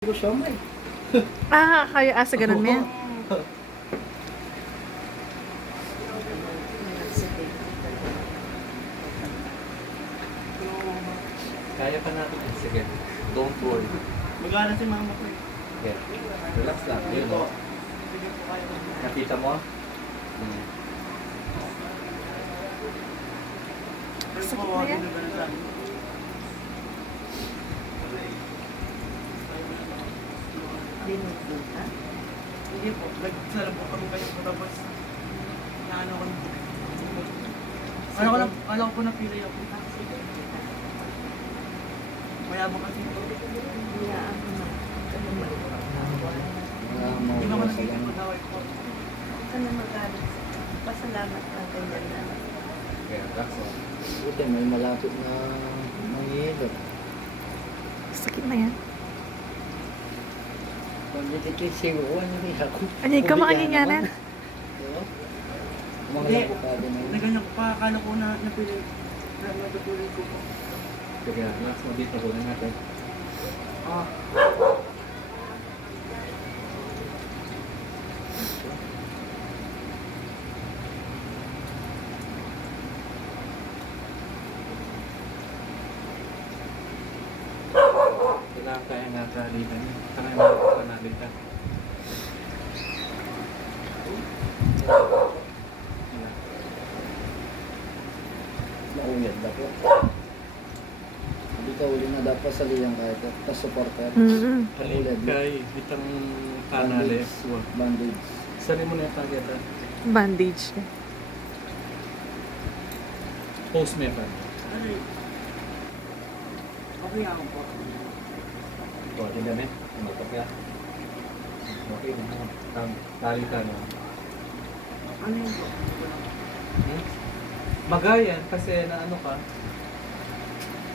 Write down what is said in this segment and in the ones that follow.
Ko siomay. Kayo asa ganun men. Kaya pa natin. Sige. Don't worry. Mag-aaral si mama ko eh. Yeah. Relax lang. Yun o. Nakita mo? Sakit na yan. Dinudod ka? Hindi po. Nagsalam po kami kayo po tapos naano ko na po. Alam ko po na pilay ako. Mayabang kasi po. Hiyaan mo na. Hindi naman nakikita ko daw po. Huwag ka na mag-aaral. Pasalamat ng kanyang naman. Yeah, relax o. Buti may malapit na manghihilot. Sakit na yan. Pag hindi kayo sinuwan, hindi ako. Anay ka makanginyanan. Diba? Mga Hindi. lakupado na yun. Naganyan ko pa. Akala ko na napilay. Natutuloy ko po. Sige, relax mo dito. Kunin natin. Ah. Kailangan kaya nga kalitan niya. Kaya nga panalitan. Nauyad na po. Hindi ka uli na dapat sa liyang kahit tapos supporter. Halid kay itang kanale. Bandage. Sali mo na yung tagata. Bandage. Post me pa. Ano eh. Okay ako po. Ito, hindi na Matapya. Okay na. Talitan mo. Ano yun po? Magayan kasi na ano ka.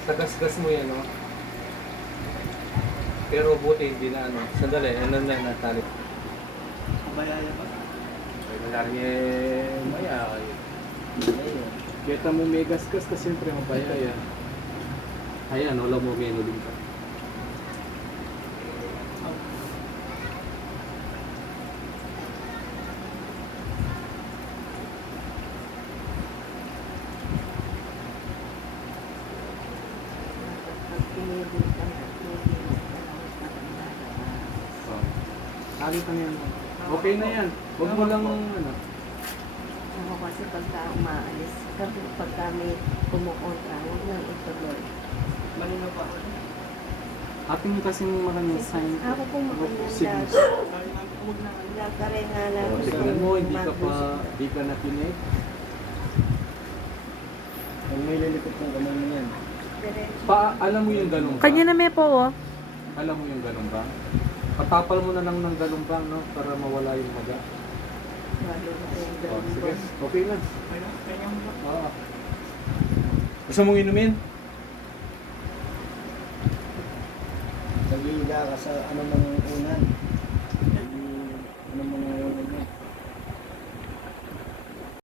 Sagas-gas mo yan, no? Pero buti hindi na ano. Sandali, ano na natali. Kabayaya ba? Ay, malari maya. Ayun. Kita mo may gas-gas kasi siyempre mapaya yan. Ayan, wala mo may nuling ka. Pag pinigil ka na, pinigil ka na sa Oh. Talitan yan. Okay na yan. Huwag mo lang ano. Ako kasi pagka umaalis, pagka may kumukontra, huwag nang ituloy. Malino pa ako. Atin mo kasing maraming sign. Ako kung makanyang Signals. Huwag na. nagkare nga lang. Oh, tignan mo, hindi ka nakinig. Pag may lilikot ng kamay mo yan. Alam mo yung galong ba? Kanya na may po oh. Alam mo yung galong ba? Patapal mo na lang ng galong ba, no? Para mawala yung maga. Oh, sige. Okay na. Kanya mo ba? Oo. Gusto mong inumin? Nag-iiga ka sa ano mang unan.